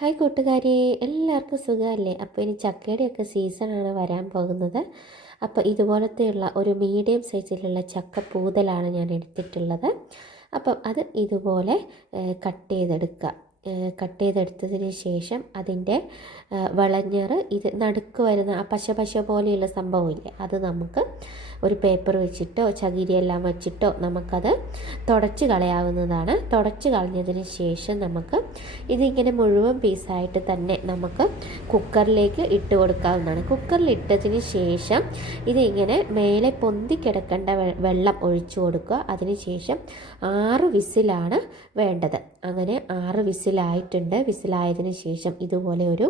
Hi കൂട്ടുകാരെ, എല്ലാവർക്കും സുഖമല്ലേ? അപ്പോൾ ഇനി ചക്കയുടെയൊക്കെ സീസണാണ് വരാൻ പോകുന്നത്. അപ്പോൾ ഇതുപോലത്തെയുള്ള ഒരു മീഡിയം സൈസിലുള്ള ചക്ക പൂതലാണ് ഞാൻ എടുത്തിട്ടുള്ളത്. അപ്പം അത് ഇതുപോലെ കട്ട് ചെയ്തെടുക്കുക. കട്ട് ചെയ്തെടുത്തതിന് ശേഷം അതിൻ്റെ വളഞ്ഞറ് ഇത് നടുക്ക് വരുന്ന ആ പശ പശ പോലെയുള്ള സംഭവമില്ലേ, അത് നമുക്ക് ഒരു പേപ്പർ വെച്ചിട്ടോ ചകിരിയെല്ലാം വെച്ചിട്ടോ നമുക്കത് തുടച്ച് കളയാവുന്നതാണ്. തുടച്ച് കളഞ്ഞതിന് ശേഷം നമുക്ക് ഇതിങ്ങനെ മുഴുവൻ പീസായിട്ട് തന്നെ നമുക്ക് കുക്കറിലേക്ക് ഇട്ട് കൊടുക്കാവുന്നതാണ്. കുക്കറിൽ ഇട്ടതിന് ശേഷം ഇതിങ്ങനെ മേലെ പൊന്തി കിടക്കേണ്ട വെള്ളം ഒഴിച്ചു കൊടുക്കുക. അതിന് ശേഷം 6 വിസിലാണ് വേണ്ടത്. അങ്ങനെ 6 വിസിലായിട്ടുണ്ട്. വിസിലായതിനു ശേഷം ഇതുപോലെ ഒരു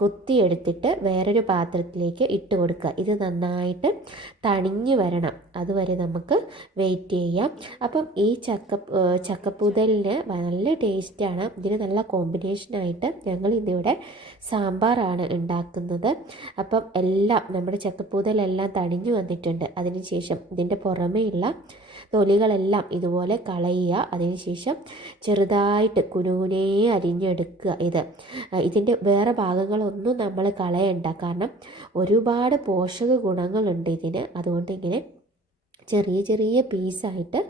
കുത്തിയെടുത്തിട്ട് വേറൊരു പാത്രത്തിലേക്ക് ഇട്ട് കൊടുക്കുക. ഇത് നന്നായിട്ട് തണിഞ്ഞു വരണം, അതുവരെ നമുക്ക് വെയിറ്റ് ചെയ്യാം. അപ്പം ഈ ചക്കപ്പൂതലിന് നല്ല ടേസ്റ്റാണ്. ഇതിന് നല്ല കോമ്പിനേഷനായിട്ട് ഞങ്ങൾ ഇന്നിവിടെ സാമ്പാറാണ് ഉണ്ടാക്കുന്നത്. അപ്പം എല്ലാം നമ്മുടെ ചക്കപ്പൂതലെല്ലാം തണിഞ്ഞു വന്നിട്ടുണ്ട്. അതിനുശേഷം ഇതിൻ്റെ പുറമേയുള്ള തൊലികളെല്ലാം ഇതുപോലെ കളയുക. അതിനുശേഷം ചെറുതായിട്ട് കുനുകുനേ അരിഞ്ഞെടുക്കുക. ഇതിൻ്റെ വേറെ ഭാഗങ്ങളൊന്നും നമ്മൾ കളയണ്ട, കാരണം ഒരുപാട് പോഷക ഗുണങ്ങളുണ്ട് ഇതിന്. അതുകൊണ്ട് ഇങ്ങനെ ചെറിയ ചെറിയ പീസായിട്ട്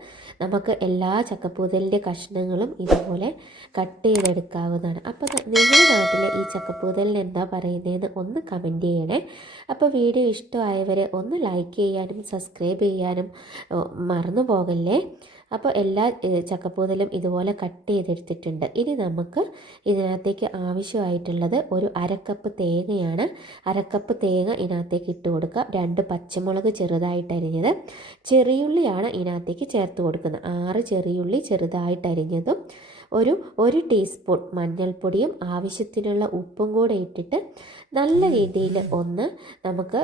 നമുക്ക് എല്ലാ ചക്കപ്പൂതലിൻ്റെ കഷ്ണങ്ങളും ഇതുപോലെ കട്ട് ചെയ്തെടുക്കാവുന്നതാണ്. അപ്പോൾ നിങ്ങളുടെ നാട്ടിലെ ഈ ചക്കപ്പൂതലിന് എന്താ പറയുന്നതെന്ന് ഒന്ന് കമൻറ്റ് ചെയ്യണേ. അപ്പോൾ വീഡിയോ ഇഷ്ടമായവർ ഒന്ന് ലൈക്ക് ചെയ്യാനും സബ്സ്ക്രൈബ് ചെയ്യാനും മറന്നു പോകല്ലേ. അപ്പോൾ എല്ലാ ചക്കപ്പൂതലും ഇതുപോലെ കട്ട് ചെയ്തെടുത്തിട്ടുണ്ട്. ഇനി നമുക്ക് ഇതിനകത്തേക്ക് ആവശ്യമായിട്ടുള്ളത് ഒരു അരക്കപ്പ് തേങ്ങയാണ്. അരക്കപ്പ് തേങ്ങ ഇതിനകത്തേക്ക് ഇട്ട് കൊടുക്കുക. 2 പച്ചമുളക് ചെറുതായിട്ട് അരിഞ്ഞത്, ചെറിയുള്ളിയാണ് ഇതിനകത്തേക്ക് ചേർത്ത് കൊടുക്കുന്നത്. 6 ചെറിയുള്ളി ചെറുതായിട്ട് അരിഞ്ഞതും, ഒരു ടീസ്പൂൺ മഞ്ഞൾപ്പൊടിയും ആവശ്യത്തിനുള്ള ഉപ്പും കൂടെ ഇട്ടിട്ട് നല്ല രീതിയിൽ ഒന്ന് നമുക്ക്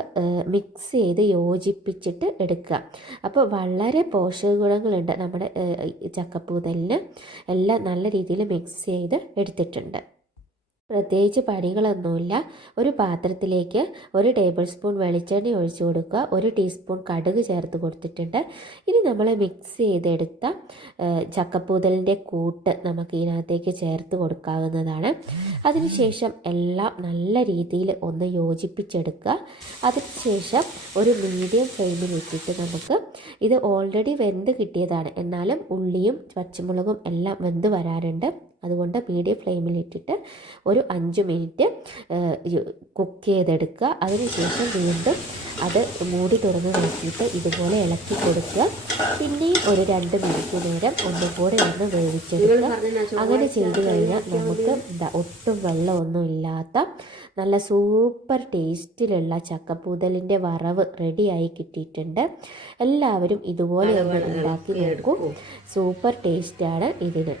മിക്സ് ചെയ്ത് യോജിപ്പിച്ചിട്ട് എടുക്കുക. അപ്പോൾ വളരെ പോഷക ഗുണങ്ങളുണ്ട് നമ്മുടെ ചക്കപ്പൂതലിന്. എല്ലാം നല്ല രീതിയിൽ മിക്സ് ചെയ്ത് എടുത്തിട്ടുണ്ട്. പ്രത്യേകിച്ച് പണികളൊന്നുമില്ല. ഒരു പാത്രത്തിലേക്ക് 1 ടേബിൾ സ്പൂൺ വെളിച്ചെണ്ണ ഒഴിച്ചു കൊടുക്കുക. 1 ടീസ്പൂൺ കടുക് ചേർത്ത് കൊടുത്തിട്ടുണ്ട്. ഇനി നമ്മൾ മിക്സ് ചെയ്തെടുത്ത ചക്കപ്പൂതലിൻ്റെ കൂട്ട് നമുക്ക് ഇതിനകത്തേക്ക് ചേർത്ത് കൊടുക്കാവുന്നതാണ്. അതിനുശേഷം എല്ലാം നല്ല രീതിയിൽ ഒന്ന് യോജിപ്പിച്ചെടുക്കുക. അതിനുശേഷം ഒരു മീഡിയം ഫ്ലെയിമിൽ ഇട്ടിട്ട് നമുക്ക് ഇത് ഓൾറെഡി വെന്ത് കിട്ടിയതാണ്, എന്നാലും ഉള്ളിയും പച്ചമുളകും എല്ലാം വെന്ത് വരാറുണ്ട്. അതുകൊണ്ട് മീഡിയം ഫ്ലെയിമിൽ ഇട്ടിട്ട് ഒരു 5 മിനിറ്റ് കുക്ക് ചെയ്തെടുക്കുക. അതിനുശേഷം വീണ്ടും അത് മൂടി തുറന്ന് നോക്കിയിട്ട് ഇതുപോലെ ഇളക്കി കൊടുക്കുക. പിന്നെയും ഒരു 2 മിനിറ്റ് നേരം ഒന്നുകൂടെ ഒന്ന് വേവിച്ചെടുക്കുക. അങ്ങനെ ചെയ്ത് കഴിഞ്ഞാൽ നമുക്ക് ഒട്ടും വെള്ളമൊന്നും ഇല്ലാത്ത നല്ല സൂപ്പർ ടേസ്റ്റിലുള്ള ചക്കപ്പൂതലിൻ്റെ വറവ് റെഡിയായി കിട്ടിയിട്ടുണ്ട്. എല്ലാവരും ഇതുപോലെ ഒന്ന് ഉണ്ടാക്കി നോക്കൂ. സൂപ്പർ ടേസ്റ്റാണ് ഇതിന്.